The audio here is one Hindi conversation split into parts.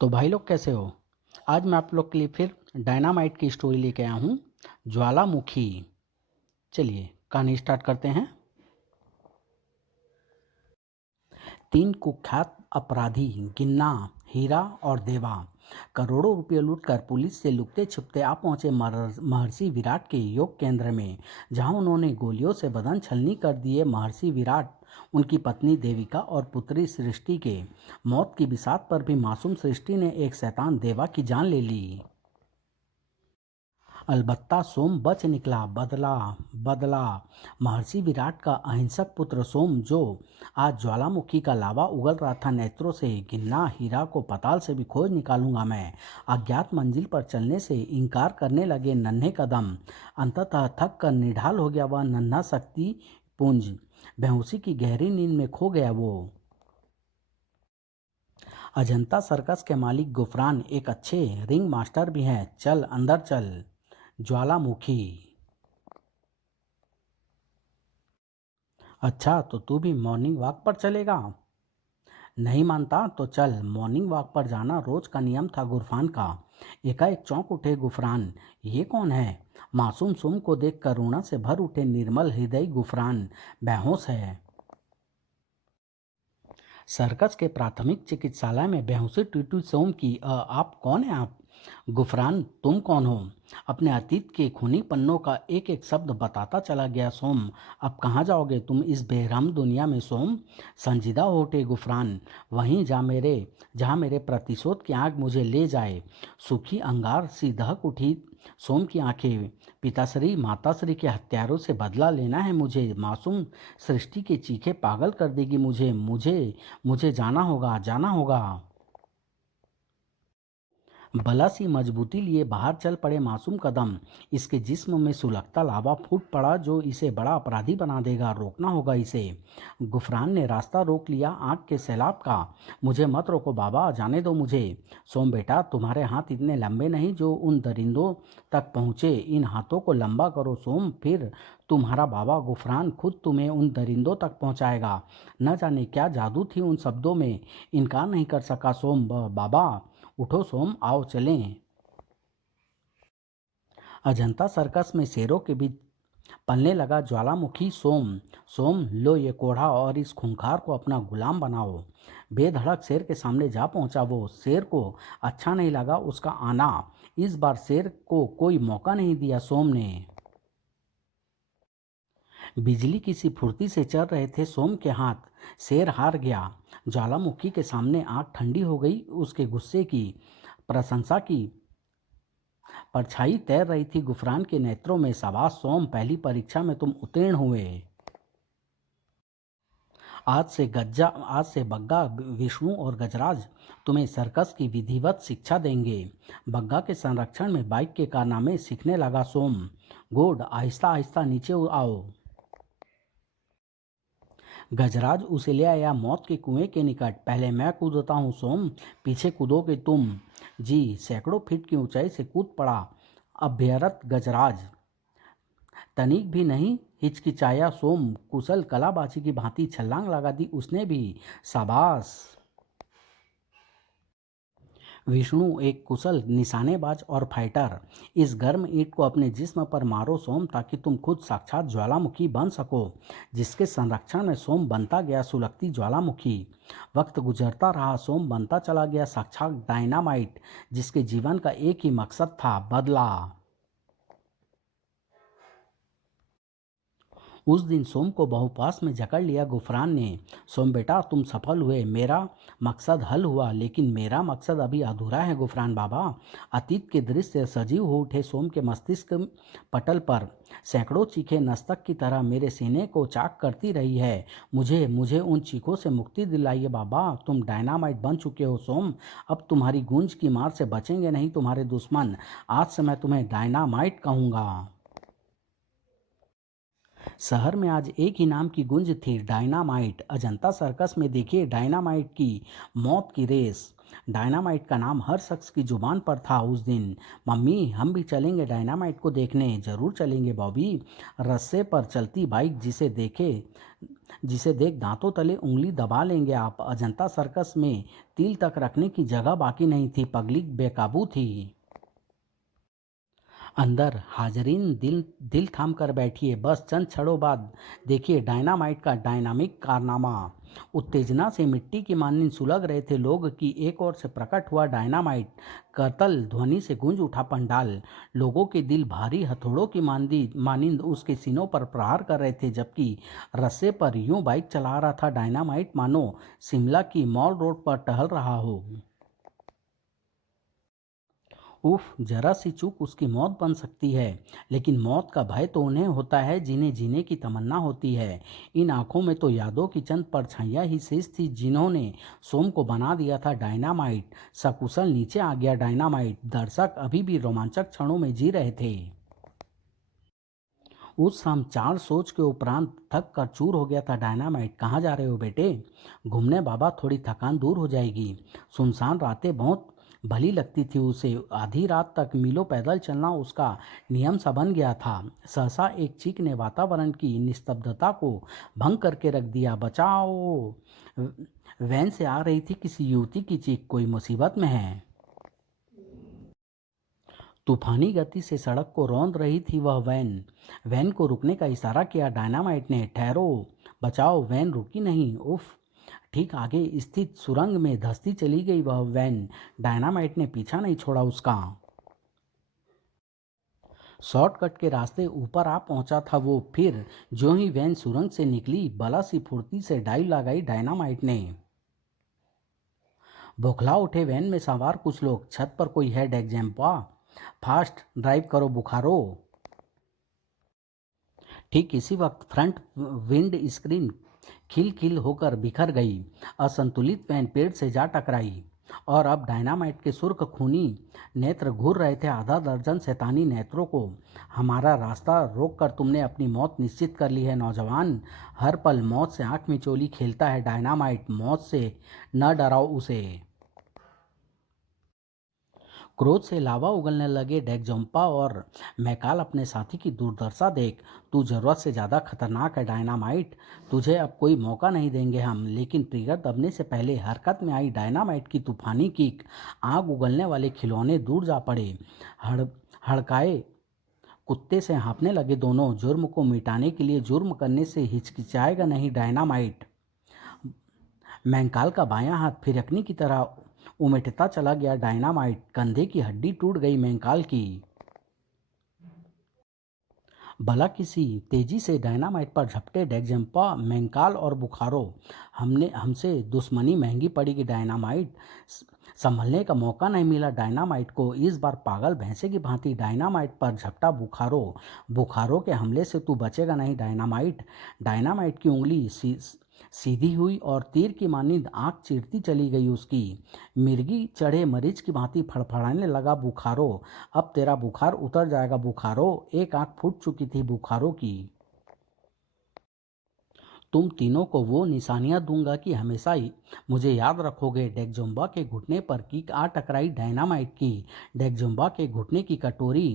तो भाई लोग कैसे हो। आज मैं आप लोग के लिए फिर डायनामाइट की स्टोरी लेके आया हूँ, ज्वालामुखी। चलिए कहानी स्टार्ट करते हैं। तीन कुख्यात अपराधी गिन्ना, हीरा और देवा करोड़ों रुपये लूटकर पुलिस से लुकते छिपते आ पहुंचे महर्षि विराट के योग केंद्र में, जहां उन्होंने गोलियों से बदन छलनी कर दिए। महर्षि विराट, उनकी पत्नी देविका और पुत्री सृष्टि के मौत की बिसात पर भी मासूम सृष्टि ने एक शैतान देवा की जान ले ली। अलबत्ता सोम बच निकला। बदला बदला महर्षि विराट का अहिंसक पुत्र सोम, जो आज ज्वालामुखी का लावा उगल रहा था नेत्रों से। गिन्ना, हीरा को पताल से भी खोज निकालूंगा मैं। अज्ञात मंजिल पर चलने से इनकार करने लगे नन्हे कदम। अंततः थक कर निढाल हो गया वह नन्हा शक्ति पुंज। बेहोशी की गहरी नींद में खो गया वो। अजंता सर्कस के मालिक गुफरान एक अच्छे रिंग मास्टर भी हैं। चल अंदर चल। ज्वालामुखी। अच्छा, तो तू भी मॉर्निंग वॉक पर चलेगा? नहीं मानता तो चल। मॉर्निंग वॉक पर जाना रोज का नियम था गुरफान का। एकाएक चौंक उठे गुफरान। ये कौन है? मासूम सुम को देख करुणा से भर उठे निर्मल हृदय गुफरान बेहोश है। सर्कस के प्राथमिक चिकित्सालय में बेहोशी टीटू सोम की। आप कौन हैं आप? गुफरान, तुम कौन हो? अपने अतीत के खूनी पन्नों का एक एक शब्द बताता चला गया सोम। अब कहाँ जाओगे तुम इस बेरहम दुनिया में सोम? संजीदा हो उठे गुफरान। वहीं जहाँ मेरे प्रतिशोध की आग मुझे ले जाए। सूखी अंगार सी दहक उठी सोम की आंखें। पिताश्री माताश्री के हत्यारों से बदला लेना है मुझे। मासूम सृष्टि की चीखें पागल कर देगी मुझे। मुझे जाना होगा, जाना होगा। बला सी मजबूती लिए बाहर चल पड़े मासूम कदम। इसके जिस्म में सुलगता लावा फूट पड़ा जो इसे बड़ा अपराधी बना देगा। रोकना होगा इसे। गुफरान ने रास्ता रोक लिया आंख के सैलाब का। मुझे मत रोको बाबा, जाने दो मुझे। सोम बेटा, तुम्हारे हाथ इतने लंबे नहीं जो उन दरिंदों तक पहुँचे। इन हाथों को लंबा करो सोम, फिर तुम्हारा बाबा गुफरान खुद तुम्हें उन दरिंदों तक पहुँचाएगा। न जाने क्या जादू थी उन शब्दों में। इनकार नहीं कर सका सोम। बाबा उठो सोम, आओ चलें। अजंता सर्कस में शेरों के बीच पलने लगा ज्वालामुखी सोम। सोम, लो ये कोढ़ा और इस खूंखार को अपना गुलाम बनाओ। बेधड़क शेर के सामने जा पहुंचा वो। शेर को अच्छा नहीं लगा उसका आना। इस बार शेर को कोई मौका नहीं दिया सोम ने। बिजली की सी फुर्ती से चल रहे थे सोम के हाथ। शेर हार गया। ज्वालामुखी के सामने आग ठंडी हो गई। उसके गुस्से की, प्रशंसा की परछाई तैर रही थी गुफरान के नेत्रों में। शाबाश सोम, पहली परीक्षा में तुम उत्तीर्ण हुए। आज से बग्गा, विष्णु और गजराज तुम्हें सर्कस की विधिवत शिक्षा देंगे। बग्गा के संरक्षण में बाइक के कारनामे सीखने लगा सोम। गुड, आहिस्ता आहिस्ता नीचे आओ। गजराज उसे ले आया मौत के कुएं के निकट। पहले मैं कूदता हूँ सोम, पीछे कूदोगे तुम। जी। सैकड़ों फीट की ऊंचाई से कूद पड़ा अभ्यरत गजराज। तनिक भी नहीं हिचकिचाया सोम। कुशल कलाबाजी की भांति छलांग लगा दी उसने भी। शाबाश। विष्णु एक कुशल निशानेबाज और फाइटर। इस गर्म ईंट को अपने जिस्म पर मारो सोम, ताकि तुम खुद साक्षात ज्वालामुखी बन सको। जिसके संरक्षण में सोम बनता गया सुलगती ज्वालामुखी। वक्त गुजरता रहा, सोम बनता चला गया साक्षात डायनामाइट, जिसके जीवन का एक ही मकसद था, बदला। उस दिन सोम को बहुपास में जकड़ लिया गुफरान ने। सोम बेटा, तुम सफल हुए, मेरा मकसद हल हुआ, लेकिन मेरा मकसद अभी अधूरा है गुफरान बाबा। अतीत के दृश्य सजीव हो उठे सोम के मस्तिष्क पटल पर। सैकड़ों चीखें नस्तक की तरह मेरे सीने को चाक करती रही है। मुझे मुझे उन चीखों से मुक्ति दिलाइए बाबा। तुम डायनामाइट बन चुके हो सोम। अब तुम्हारी गूंज की मार से बचेंगे नहीं तुम्हारे दुश्मन। आज से मैं तुम्हें डायनामाइट कहूँगा। शहर में आज एक ही नाम की गूंज थी, डायनामाइट। अजंता सर्कस में देखिए डायनामाइट की मौत की रेस। डायनामाइट का नाम हर शख्स की जुबान पर था उस दिन। मम्मी, हम भी चलेंगे डायनामाइट को देखने। जरूर चलेंगे बॉबी। रस्से पर चलती बाइक जिसे देखे जिसे देख दांतों तले उंगली दबा लेंगे आप। अजंता सर्कस में तिल तक रखने की जगह बाकी नहीं थी, पब्लिक बेकाबू थी। अंदर हाजरीन दिल दिल थाम कर बैठिए, बस चंद क्षणों बाद देखिए डायनामाइट का डायनामिक कारनामा। उत्तेजना से मिट्टी की मानिंद सुलग रहे थे लोग कि एक ओर से प्रकट हुआ डायनामाइट, करतल ध्वनि से गूंज उठा पंडाल। लोगों के दिल भारी हथौड़ों की मानिंद उसके सीनों पर प्रहार कर रहे थे, जबकि रस्से पर यूं बाइक चला रहा था डायनामाइट मानो शिमला की मॉल रोड पर टहल रहा हो। उफ, जरा सी चूक उसकी मौत बन सकती है, लेकिन मौत का भय तो उन्हें होता है जिन्हें जीने की तमन्ना होती है। इन आंखों में तो यादों की चंद परछाइयां ही शेष थी जिन्होंने सोम को बना दिया था डायनामाइट। सकुशल नीचे आ गया डायनामाइट। दर्शक अभी भी रोमांचक क्षणों में जी रहे थे। उस शाम 4 सोच के उपरांत थक कर चूर हो गया था डायनामाइट। कहाँ जा रहे हो बेटे? घूमने बाबा, थोड़ी थकान दूर हो जाएगी। सुनसान रातें बहुत भली लगती थी उसे। आधी रात तक मीलों पैदल चलना उसका नियम सा बन गया था। सहसा एक चीख ने वातावरण की निस्तब्धता को भंग करके रख दिया। बचाओ! वैन से आ रही थी किसी युवती की चीख। कोई मुसीबत में है। तूफानी गति से सड़क को रौंद रही थी वह वैन। वैन को रुकने का इशारा किया डायनामाइट ने। ठहरो, बचाओ! वैन रुकी नहीं। उफ! ठीक आगे स्थित सुरंग में धंसती चली गई वह वैन। डायनामाइट ने पीछा नहीं छोड़ा उसका। शॉर्टकट के रास्ते ऊपर आ पहुंचा था वो। फिर जो ही वैन सुरंग से निकली, बला सी फुर्ती से डाइव लगाई डायनामाइट ने। बौखला उठे वैन में सवार कुछ लोग। छत पर कोई है डेगजैम्पा? फास्ट ड्राइव करो बुखारो! ठीक इसी वक्त फ्रंट विंड स्क्रीन खिल खिल होकर बिखर गई। असंतुलित वैन पेड़ से जा टकराई और अब डायनामाइट के सुर्ख खूनी नेत्र घूर रहे थे आधा दर्जन शैतानी नेत्रों को। हमारा रास्ता रोक कर तुमने अपनी मौत निश्चित कर ली है नौजवान। हर पल मौत से आंख मिचोली खेलता है डायनामाइट। मौत से न डराओ उसे। क्रोध से लावा उगलने लगे डेगजम्पा और मैकाल। अपने साथी की दुर्दशा देख, तू जरूरत से ज्यादा खतरनाक है डायनामाइट। तुझे अब कोई मौका नहीं देंगे हम। लेकिन ट्रिगर दबने से पहले हरकत में आई डायनामाइट की तूफानी किक। आग उगलने वाले खिलौने दूर जा पड़े। हड़ हड़काए कुत्ते से हाँफने लगे दोनों। जुर्म को मिटाने के लिए जुर्म करने से हिचकिचाएगा नहीं डायनामाइट। मैंकाल का बायां हाथ फिरकनी की तरह उमेटता चला गया डायनामाइट। कंधे की हड्डी टूट गई मैंकाल की। भला किसी तेजी से डायनामाइट पर झपटे डेगजम्पा, मैंकाल और बुखारो। हमने हमसे दुश्मनी महंगी पड़ेगी डायनामाइट। संभलने का मौका नहीं मिला डायनामाइट को। इस बार पागल भैंसे की भांति डायनामाइट पर झपटा बुखारो। बुखारो के हमले से तू बचेगा नहीं डायनामाइट। डायनामाइट की उंगली सीधी हुई और तीर की मानिंद आंख चीरती चली गई उसकी। मिर्गी चढ़े मरीज की भांति फड़फड़ाने लगा बुखारो। अब तेरा बुखार उतर जाएगा बुखारो। एक आंख फूट चुकी थी बुखारो की। तुम तीनों को वो निशानियां दूंगा कि हमेशा ही मुझे याद रखोगे। डेगजुम्बा के घुटने पर किक आ टकराई डायनामाइट की। डेगजुम्बा के घुटने की कटोरी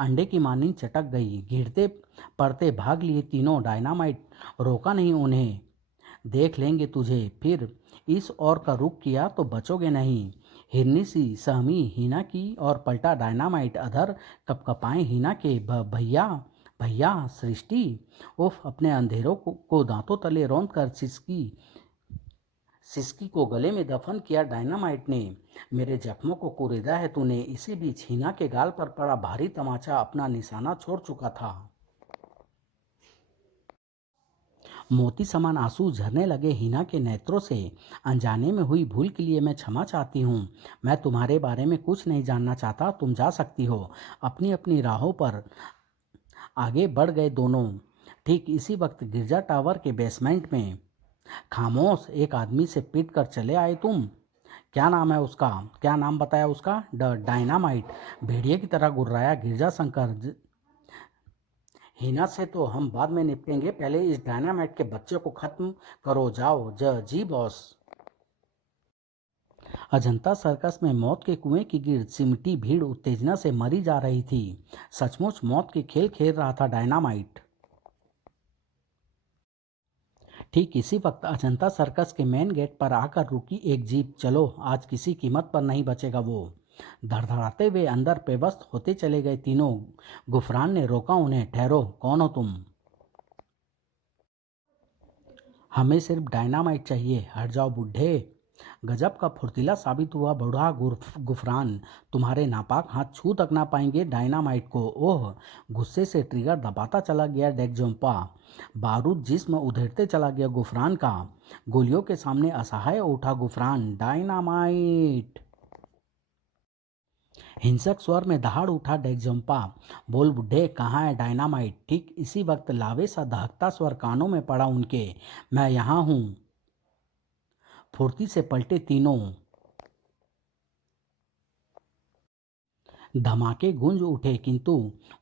अंडे की मानिंद चटक गई। गिरते पड़ते भाग लिए तीनों। डायनामाइट रोका नहीं उन्हें। देख लेंगे तुझे। फिर इस ओर का रुख किया तो बचोगे नहीं। हिरनी सी सहमी हिना की और पलटा डायनामाइट। अधर कपकपाए हिना के। भैया, भैया! सृष्टि! उफ! अपने अंधेरों को दांतों तले रौंद कर सिसकी सिसकी को गले में दफन किया डायनामाइट ने। मेरे जख्मों को कुरेदा है तूने। इसी बीच हिना के गाल पर पड़ा भारी तमाचा अपना निशाना छोड़ चुका था। मोती समान आंसू झरने लगे हिना के नेत्रों से। अनजाने में हुई भूल के लिए मैं क्षमा चाहती हूँ। मैं तुम्हारे बारे में कुछ नहीं जानना चाहता। तुम जा सकती हो। अपनी अपनी राहों पर आगे बढ़ गए दोनों। ठीक इसी वक्त गिरजा टावर के बेसमेंट में। खामोश! एक आदमी से पीट कर चले आए तुम? क्या नाम है उसका? क्या नाम बताया उसका? डायनामाइट। भेड़िए की तरह गुर्राया गिरजा शंकर। हिना से तो हम बाद में निपटेंगे, पहले इस डायनामाइट के बच्चे को खत्म करो। जाओ। जी बॉस। अजंता सर्कस में मौत के कुएं की गिर्द सिमटी भीड़ उत्तेजना से मरी जा रही थी। सचमुच मौत के खेल खेल रहा था डायनामाइट। ठीक इसी वक्त अजंता सर्कस के मेन गेट पर आकर रुकी एक जीप। चलो, आज किसी कीमत पर नहीं बचेगा वो। धड़धड़ाते हुए अंदर पेवस्त होते चले गए तीनों। गुफरान ने रोका उन्हें। ठहरो, कौन हो तुम? हमें सिर्फ डायनामाइट चाहिए। हट जाओ बूढ़े। गजब का फुर्तीला साबित हुआ बूढ़ा गुफरान। तुम्हारे नापाक हाथ छू तक ना पाएंगे डायनामाइट को। ओह! गुस्से से ट्रिगर दबाता चला गया डेगजोम्पा। बारूद जिस्म उधेड़ते चला गया गुफरान का। गोलियों के सामने असहाय उठा गुफरान। डायनामाइट! हिंसक स्वर में दहाड़ उठा डेगजम्पा। बोल बुड्ढे, कहाँ है डायनामाइट? ठीक इसी वक्त लावे सा दहकता स्वर कानों में पड़ा उनके। मैं यहाँ हूँ। फुर्ती से पलटे तीनों। धमाके गूंज उठे, किंतु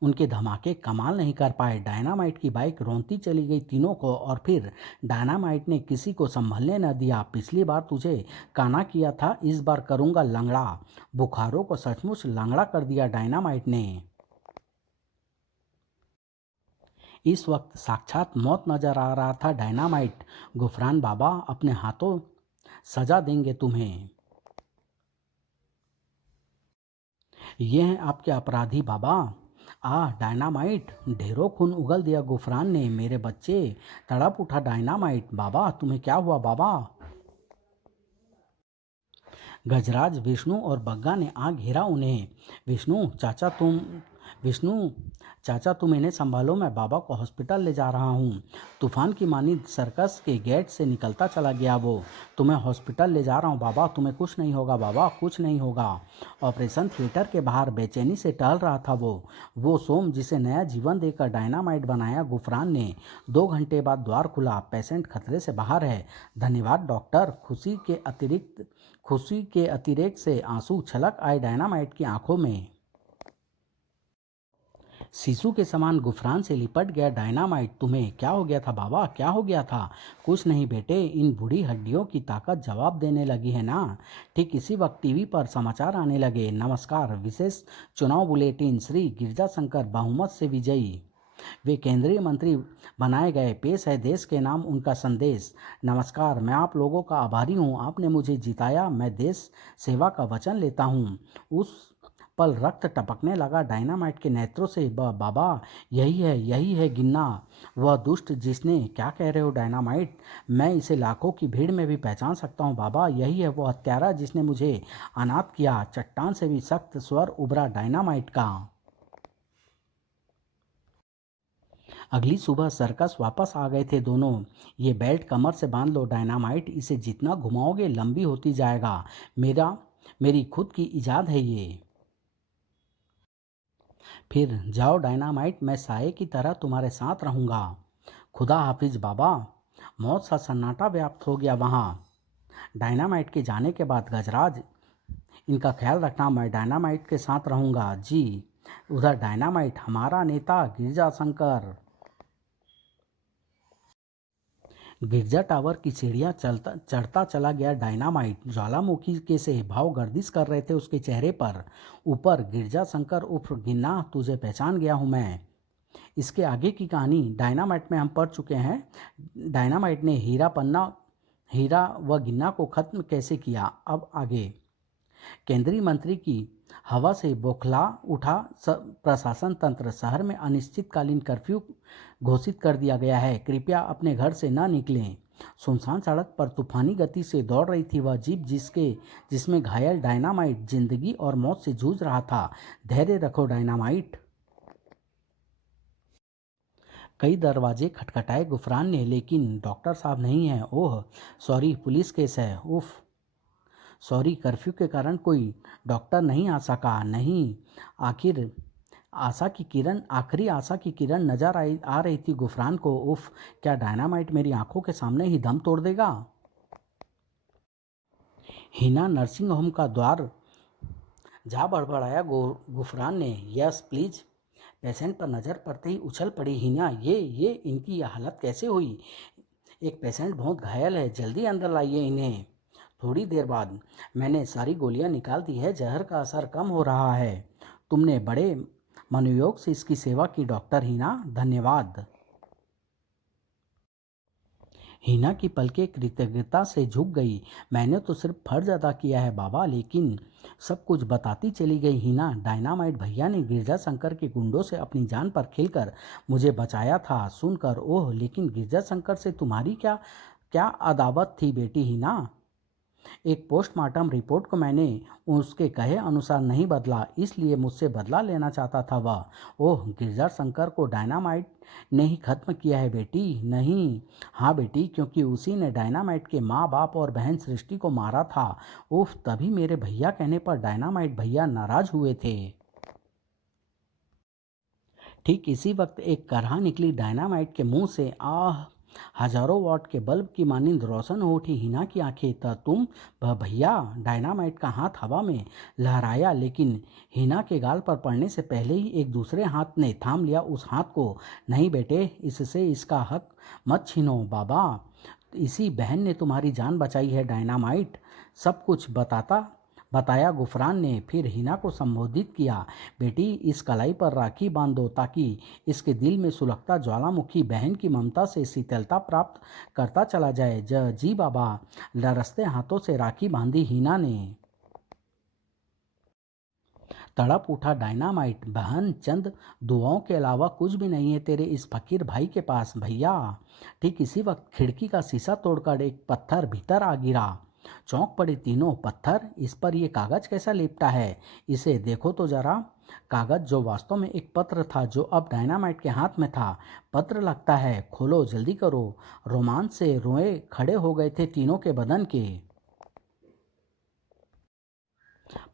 उनके धमाके कमाल नहीं कर पाए। डायनामाइट की बाइक रौंदती चली गई तीनों को, और फिर डायनामाइट ने किसी को संभलने न दिया। पिछली बार तुझे काना किया था, इस बार करूंगा लंगड़ा। बुखारों को सचमुच लंगड़ा कर दिया डायनामाइट ने। इस वक्त साक्षात मौत नजर आ रहा था डायनामाइट। गुफरान बाबा अपने हाथों सजा देंगे तुम्हें। ये हैं आपके अपराधी बाबा। डायनामाइट! ढेरों खून उगल दिया गुफरान ने। मेरे बच्चे! तड़प उठा डायनामाइट। बाबा, तुम्हें क्या हुआ बाबा? गजराज, विष्णु और बग्गा ने आग घेरा उन्हें। विष्णु चाचा तुम इन्हें संभालो, मैं बाबा को हॉस्पिटल ले जा रहा हूँ। तूफान की मानिंद सर्कस के गेट से निकलता चला गया वो। तुम्हें हॉस्पिटल ले जा रहा हूँ बाबा, तुम्हें कुछ नहीं होगा बाबा, कुछ नहीं होगा। ऑपरेशन थिएटर के बाहर बेचैनी से टहल रहा था वो सोम जिसे नया जीवन देकर डायनामाइट बनाया गुफरान ने। 2 घंटे बाद द्वार खुला। पेशेंट खतरे से बाहर है। धन्यवाद डॉक्टर। खुशी के अतिरेक से आंसू छलक आए डायनामाइट की आंखों में। शिशु के समान गुफरान से लिपट गया डायनामाइट। तुम्हें क्या हो गया था बाबा, क्या हो गया था? कुछ नहीं बेटे, इन बूढ़ी हड्डियों की ताकत जवाब देने लगी है ना। ठीक इसी वक्त टीवी पर समाचार आने लगे। नमस्कार, विशेष चुनाव बुलेटिन। श्री गिरजाशंकर बहुमत से विजयी। वे केंद्रीय मंत्री बनाए गए। पेश है देश के नाम उनका संदेश। नमस्कार, मैं आप लोगों का आभारी हूँ। आपने मुझे जिताया। मैं देश सेवा का वचन लेता हूँ। उस पल रक्त टपकने लगा डायनामाइट के नेत्रों से। बाबा, यही है गिन्ना, वह दुष्ट जिसने। क्या कह रहे हो डायनामाइट? मैं इसे लाखों की भीड़ में भी पहचान सकता हूँ बाबा। यही है वो हत्यारा जिसने मुझे अनाथ किया। चट्टान से भी सख्त स्वर उभरा डायनामाइट का। अगली सुबह सर्कस वापस आ गए थे दोनों। ये बेल्ट कमर से बांध लो डायनामाइट, इसे जितना घुमाओगे लंबी होती जाएगा। मेरी खुद की इजाद है ये। फिर जाओ डायनामाइट, मैं साये की तरह तुम्हारे साथ रहूंगा। खुदा हाफिज बाबा। मौत सा सन्नाटा व्याप्त हो गया वहाँ। डायनामाइट के जाने के बाद गजराज, इनका ख्याल रखना, मैं डायनामाइट के साथ रहूंगा जी। उधर डायनामाइट, हमारा नेता गिरजाशंकर। गिरजा टावर की सीढ़ियां चढ़ता चला गया डायनामाइट। ज्वालामुखी के से भाव गर्दिश कर रहे थे उसके चेहरे पर। ऊपर गिरजा शंकर उर्फ गिन्ना, तुझे पहचान गया हूँ मैं। इसके आगे की कहानी डायनामाइट में हम पढ़ चुके हैं। डायनामाइट ने हीरा व गिन्ना को खत्म कैसे किया। अब आगे। केंद्रीय मंत्री की हवा से बौखला उठा प्रशासन तंत्र। शहर में अनिश्चितकालीन कर्फ्यू घोषित कर दिया गया है। कृपया अपने घर से न निकलें। सुनसान सड़क पर तूफानी गति से दौड़ रही थी वह जीप जिसमें घायल डायनामाइट जिंदगी और मौत से जूझ रहा था। धैर्य रखो डायनामाइट। कई दरवाजे खटखटाए गुफरान ने, लेकिन डॉक्टर साहब नहीं है। ओह सॉरी, पुलिस केस है। उफ सॉरी, कर्फ्यू के कारण कोई डॉक्टर नहीं आ सका। नहीं, आखिर आखिरी आशा की किरण नजर आ रही थी गुफरान को। उफ, क्या डायनामाइट मेरी आंखों के सामने ही दम तोड़ देगा? हिना नर्सिंग होम का द्वार जा बड़बड़ाया गुफरान ने। Yes please. पेशेंट पर नज़र पड़ते ही उछल पड़ी हिना। ये इनकी हालत कैसे हुई? एक पेशेंट बहुत घायल है, जल्दी अंदर लाइए इन्हें। थोड़ी देर बाद। मैंने सारी गोलियां निकाल दी है, जहर का असर कम हो रहा है। तुमने बड़े मनोयोग से इसकी सेवा की डॉक्टर हिना, धन्यवाद। हिना की पलकें कृतज्ञता से झुक गई। मैंने तो सिर्फ फर्ज अदा किया है बाबा, लेकिन सब कुछ बताती चली गई हिना। डायनामाइट भैया ने गिरजा शंकर के गुंडों से अपनी जान पर खेलकर मुझे बचाया था। सुनकर ओह, लेकिन गिरजा शंकर से तुम्हारी क्या क्या अदावत थी बेटी हिना? एक पोस्टमार्टम रिपोर्ट को मैंने उसके कहे अनुसार नहीं बदला, इसलिए मुझसे बदला लेना चाहता था वह। ओह, गिरजा शंकर को डायनामाइट ने ही खत्म किया है बेटी? नहीं। हाँ बेटी, क्योंकि उसी ने डायनामाइट के माँ बाप और बहन सृष्टि को मारा था। उफ, तभी मेरे भैया कहने पर डायनामाइट भैया नाराज हुए थे। ठीक इसी वक्त एक करहा निकली डायनामाइट के मुंह से। आह! हजारों वॉट के बल्ब की मानिंद रोशन हो उठी हिना की आंखें। तुम भैया? डायनामाइट का हाथ हवा में लहराया, लेकिन हिना के गाल पर पड़ने से पहले ही एक दूसरे हाथ ने थाम लिया उस हाथ को। नहीं बेटे, इससे इसका हक मत छीनो बाबा। इसी बहन ने तुम्हारी जान बचाई है डायनामाइट। सब कुछ बताया गुफरान ने। फिर हिना को संबोधित किया। बेटी, इस कलाई पर राखी बांध दो ताकि इसके दिल में सुलगता ज्वालामुखी बहन की ममता से शीतलता प्राप्त करता चला जाए। जी बाबा। लरसते हाथों से राखी बांधी हिना ने। तड़प उठा डायनामाइट। बहन, चंद दुआओं के अलावा कुछ भी नहीं है तेरे इस फकीर भाई के पास भैया। ठीक इसी वक्त खिड़की का शीशा तोड़कर एक पत्थर भीतर आ गिरा। चौंक पड़े तीनों। पत्थर? इस पर ये कागज कैसा लिपटा है? इसे देखो तो जरा। कागज जो वास्तव में एक पत्र था, जो अब डायनामाइट के हाथ में था। पत्र लगता है, खोलो जल्दी करो। रोमांच से रोए खड़े हो गए थे तीनों के बदन के।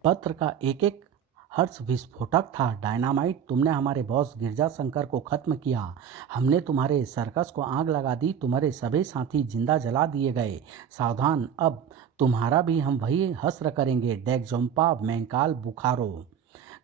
पत्र का एक एक हर्ष विस्फोटक था। डायनामाइट, तुमने हमारे बॉस गिरजा शंकर को खत्म किया। हमने तुम्हारे सर्कस को आग लगा दी। तुम्हारे सभी साथी जिंदा जला दिए गए। सावधान, अब तुम्हारा भी हम वही हश्र करेंगे। डेगजोम्पा मैंकाल बुखारो।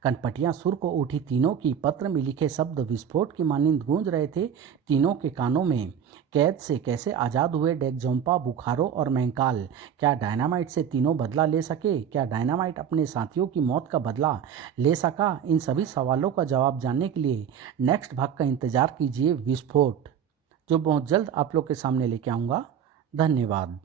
कनपटियां सुर को उठी तीनों की। पत्र में लिखे शब्द विस्फोट की मानिंद गूंज रहे थे तीनों के कानों में। कैद से कैसे आज़ाद हुए डेगजोम्पा, बुखारो और मैंकाल? क्या डायनामाइट से तीनों बदला ले सके? क्या डायनामाइट अपने साथियों की मौत का बदला ले सका? इन सभी सवालों का जवाब जानने के लिए नेक्स्ट भाग का इंतजार कीजिए, विस्फोट, जो बहुत जल्द आप लोग के सामने लेके आऊँगा। धन्यवाद।